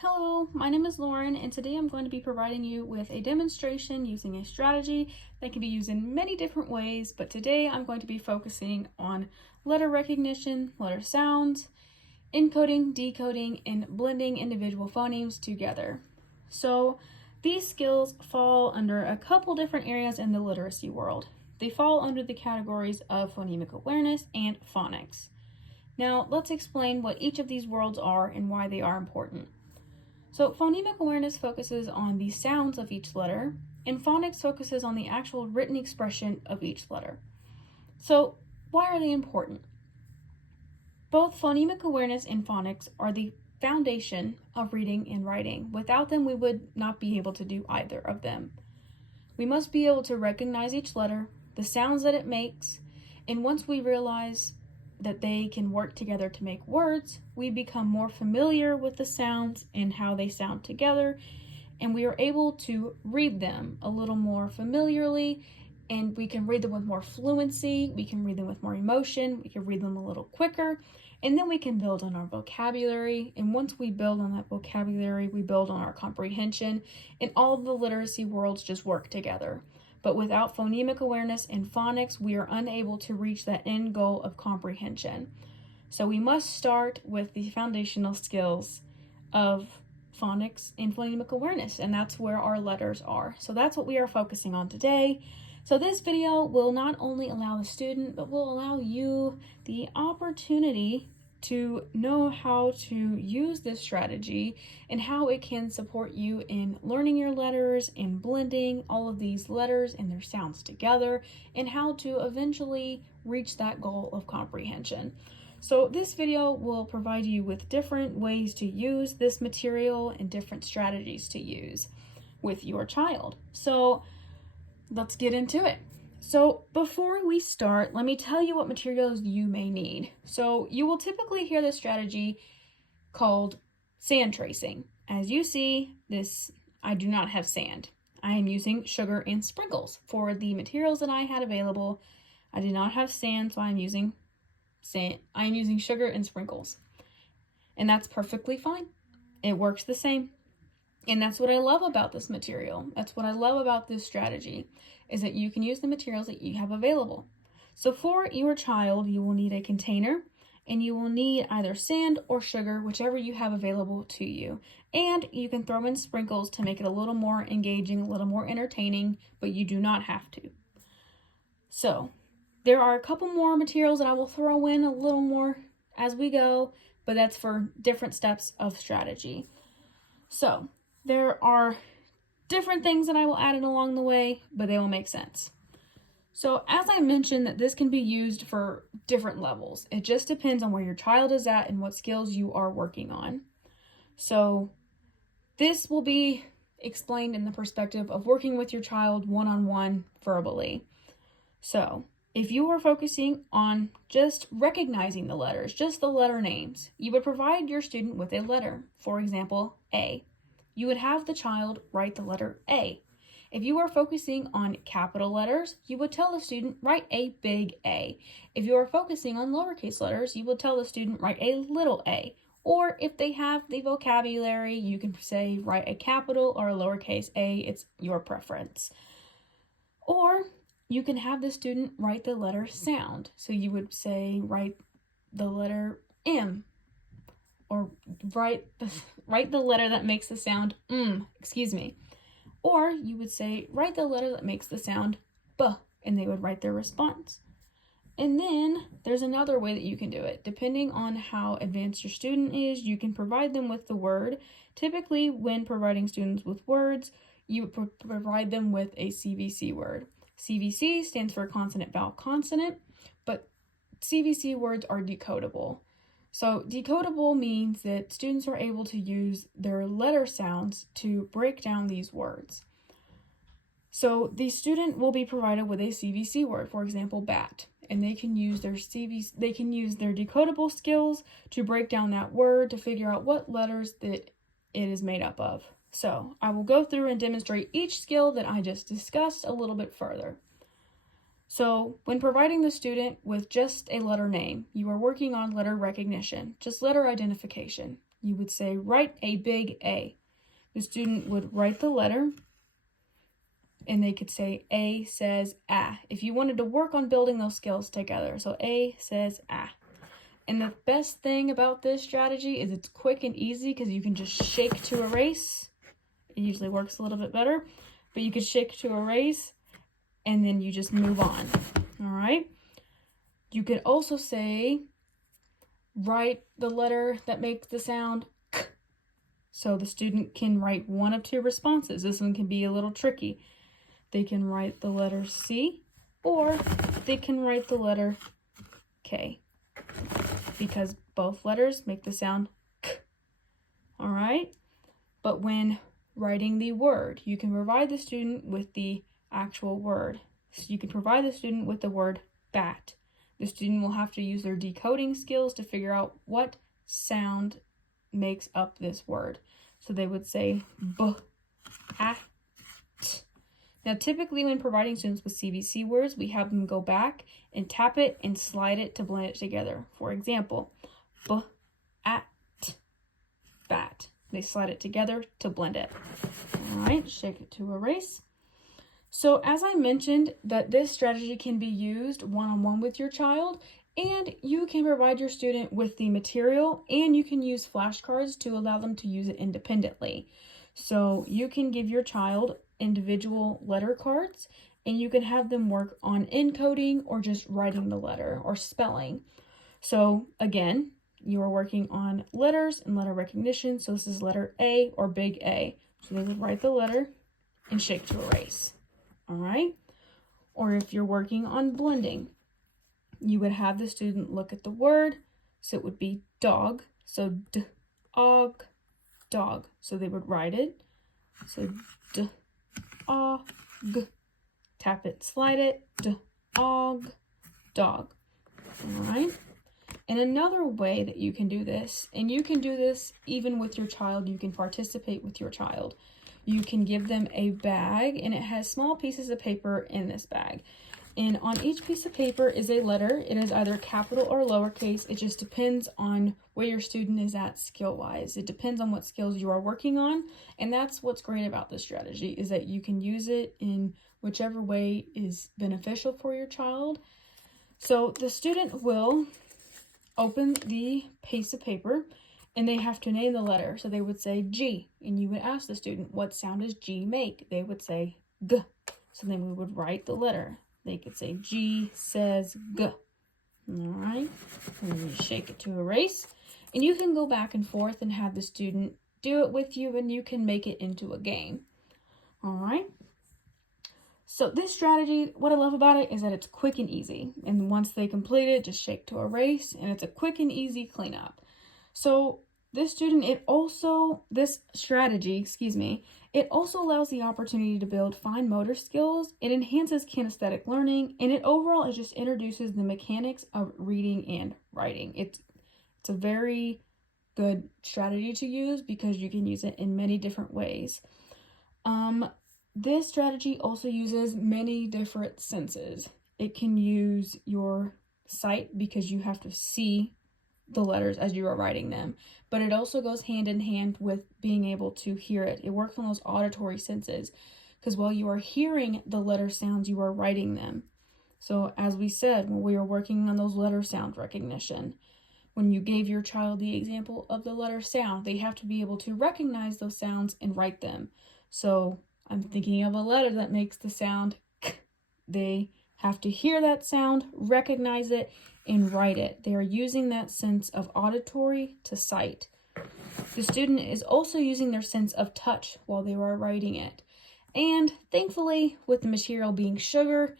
Hello, my name is Lauren, and today I'm going to be providing you with a demonstration using a strategy that can be used in many different ways, but today I'm going to be focusing on letter recognition, letter sounds, encoding, decoding, and blending individual phonemes together. So these skills fall under a couple different areas in the literacy world. They fall under the categories of phonemic awareness and phonics. Now let's explain what each of these worlds are and why they are important. So phonemic awareness focuses on the sounds of each letter, and phonics focuses on the actual written expression of each letter. So why are they important? Both phonemic awareness and phonics are the foundation of reading and writing. Without them, we would not be able to do either of them. We must be able to recognize each letter, the sounds that it makes, and once we realize that they can work together to make words, we become more familiar with the sounds and how they sound together, and we are able to read them a little more familiarly, and we can read them with more fluency, we can read them with more emotion, we can read them a little quicker, and then we can build on our vocabulary. And once we build on that vocabulary, we build on our comprehension, and all the literacy worlds just work together. But without phonemic awareness and phonics, we are unable to reach that end goal of comprehension. So we must start with the foundational skills of phonics and phonemic awareness, and that's where our letters are. So that's what we are focusing on today. So this video will not only allow the student, but will allow you the opportunity to know how to use this strategy and how it can support you in learning your letters and blending all of these letters and their sounds together, and how to eventually reach that goal of comprehension. So this video will provide you with different ways to use this material and different strategies to use with your child. So let's get into it. So before we start, let me tell you what materials you may need. So you will typically hear this strategy called sand tracing. As you see, I do not have sand. I am using sugar and sprinkles. For the materials that I had available, I did not have sand, so I'm using sugar and sprinkles. And that's perfectly fine. It works the same. And that's what I love about this material. That's what I love about this strategy, is that you can use the materials that you have available. So for your child, you will need a container, and you will need either sand or sugar, whichever you have available to you. And you can throw in sprinkles to make it a little more engaging, a little more entertaining, but you do not have to. So there are a couple more materials that I will throw in a little more as we go, but that's for different steps of strategy. So there are different things that I will add in along the way, but they will make sense. So as I mentioned, that this can be used for different levels. It just depends on where your child is at and what skills you are working on. So this will be explained in the perspective of working with your child one-on-one verbally. So if you are focusing on just recognizing the letters, just the letter names, you would provide your student with a letter. For example, A. You would have the child write the letter A. If you are focusing on capital letters, you would tell the student, write a big A. If you are focusing on lowercase letters, you would tell the student, write a little a. Or if they have the vocabulary, you can say, write a capital or a lowercase a. It's your preference. Or you can have the student write the letter sound. So you would say, write the letter M. Or write the letter that makes the sound Or you would say, write the letter that makes the sound B, and they would write their response. And then there's another way that you can do it. Depending on how advanced your student is, you can provide them with the word. Typically, when providing students with words, you provide them with a CVC word. CVC stands for consonant, vowel, consonant, but CVC words are decodable. So decodable means that students are able to use their letter sounds to break down these words. So the student will be provided with a CVC word, for example, bat, and they can use their decodable skills to break down that word to figure out what letters that it is made up of. So I will go through and demonstrate each skill that I just discussed a little bit further. So when providing the student with just a letter name, you are working on letter recognition, just letter identification. you would say, write a big A. The student would write the letter, and they could say, A says ah. If you wanted to work on building those skills together. So A says ah. And the best thing about this strategy is it's quick and easy because you can just shake to erase. It usually works a little bit better, but you could shake to erase and then you just move on. All right. You could also say, write the letter that makes the sound k. So the student can write one of two responses. This one can be a little tricky. They can write the letter C, or they can write the letter K, because both letters make the sound k. All right. But when writing the word, you can provide the student with the actual word. So you can provide the student with the word bat. The student will have to use their decoding skills to figure out what sound makes up this word. So they would say b, a, t. Now, typically when providing students with CVC words, we have them go back and tap it and slide it to blend it together. For example, b, a, t, bat. They slide it together to blend it. All right, shake it to erase. So as I mentioned, that this strategy can be used one-on-one with your child, and you can provide your student with the material, and you can use flashcards to allow them to use it independently. So you can give your child individual letter cards, and you can have them work on encoding or just writing the letter or spelling. So again, you are working on letters and letter recognition. So this is letter A or big A. So they would write the letter and shake to erase. All right. Or if you're working on blending, you would have the student look at the word. So it would be dog. So d, og, dog. So they would write it. So d, og, tap it, slide it, d, og, dog. All right. And another way that you can do this, and you can do this even with your child, you can participate with your child. You can give them a bag, and it has small pieces of paper in this bag. And on each piece of paper is a letter. It is either capital or lowercase. It just depends on where your student is at skill-wise. It depends on what skills you are working on. And that's what's great about this strategy, is that you can use it in whichever way is beneficial for your child. So the student will open the piece of paper, and they have to name the letter. So they would say G, and you would ask the student, what sound does G make? They would say G. So then we would write the letter. They could say G says G. All right. And you shake it to erase. And you can go back and forth and have the student do it with you, and you can make it into a game. All right. So this strategy, what I love about it is that it's quick and easy. And once they complete it, just shake to erase, and it's a quick and easy cleanup. So this strategy, it also allows the opportunity to build fine motor skills. It enhances kinesthetic learning, and it just introduces the mechanics of reading and writing. It's a very good strategy to use because you can use it in many different ways. This strategy also uses many different senses. It can use your sight because you have to see the letters as you are writing them, but it also goes hand in hand with being able to hear it. It works on those auditory senses because while you are hearing the letter sounds, you are writing them. So as we said, when we are working on those letter sound recognition, when you gave your child the example of the letter sound, they have to be able to recognize those sounds and write them. So I'm thinking of a letter that makes the sound k. They have to hear that sound, recognize it, and write it. They are using that sense of auditory to sight. The student is also using their sense of touch while they are writing it. And thankfully, with the material being sugar,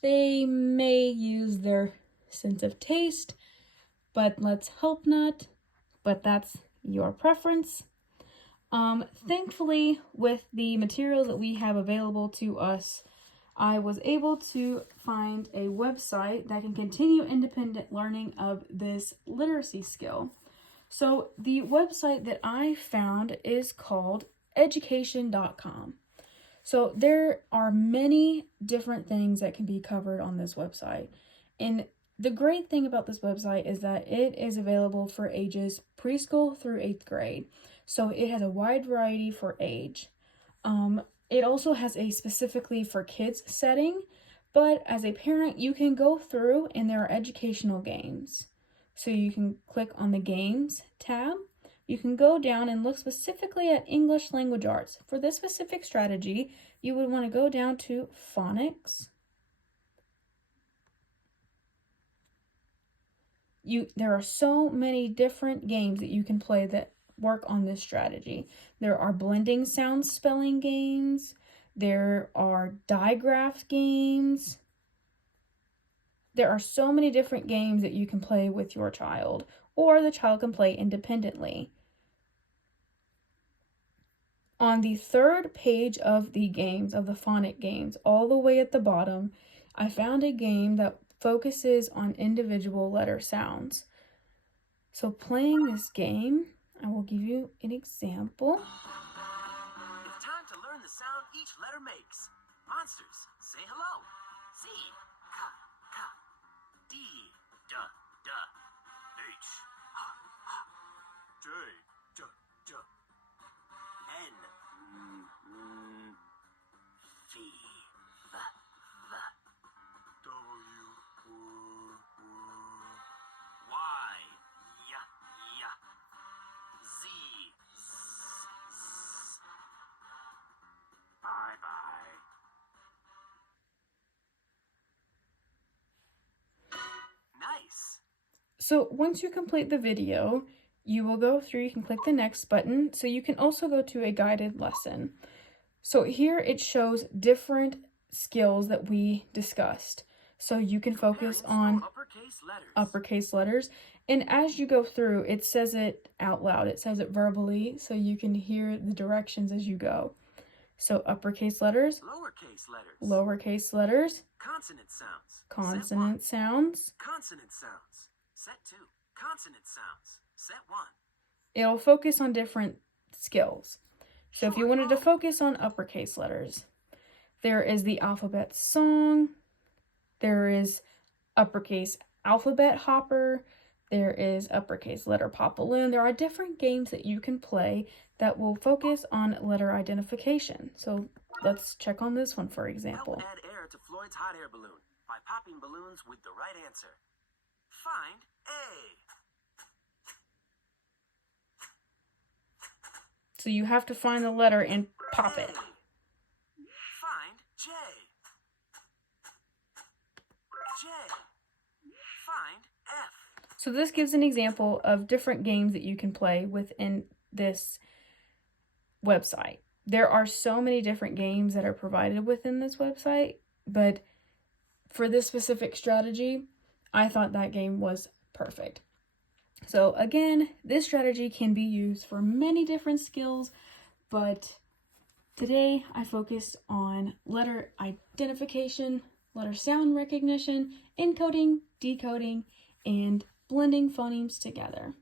they may use their sense of taste, but let's hope not. But that's your preference. Thankfully, with the materials that we have available to us, I was able to find a website that can continue independent learning of this literacy skill. So the website that I found is called education.com. So there are many different things that can be covered on this website. And The great thing about this website is that it is available for ages preschool through 8th grade. So it has a wide variety for age. It also has a specifically for kids setting, but as a parent, you can go through and there are educational games. So you can click on the Games tab. You can go down and look specifically at English language arts. For this specific strategy, you would want to go down to phonics. There are so many different games that you can play that work on this strategy. There are blending sound spelling games. There are digraph games. There are so many different games that you can play with your child, or the child can play independently. On the third page of the games, of the phonic games, all the way at the bottom, I found a game that focuses on individual letter sounds. So playing this game, I will give you an example. It's time to learn the sound each letter makes. Monsters, say hello. C, ka, ka. D, da, da. H, ha, ha. J, j, j. N, V, v, v. W, Y, ya, ya. Z, z, z. Bye bye. Nice. So once you complete the video, you will go through, you can click the next button. So you can also go to a guided lesson. So here it shows different skills that we discussed. So you can focus on uppercase letters. And as you go through, it says it out loud. It says it verbally, so you can hear the directions as you go. So uppercase letters, lowercase letters, Consonant sounds. consonant sounds. Consonant sounds. Set 2. Consonant sounds. Set 1. It'll focus on different skills. So if you wanted to focus on uppercase letters, there is the alphabet song, there is uppercase alphabet hopper, there is uppercase letter pop balloon. There are different games that you can play that will focus on letter identification. So let's check on this one, for example. Help add air to Floyd's hot air balloon by popping balloons with the right answer. Find A. So you have to find the letter and pop it. Find J. J. Find F. So this gives an example of different games that you can play within this website. There are so many different games that are provided within this website, but for this specific strategy, I thought that game was perfect. So again, this strategy can be used for many different skills, but today I focused on letter identification, letter sound recognition, encoding, decoding, and blending phonemes together.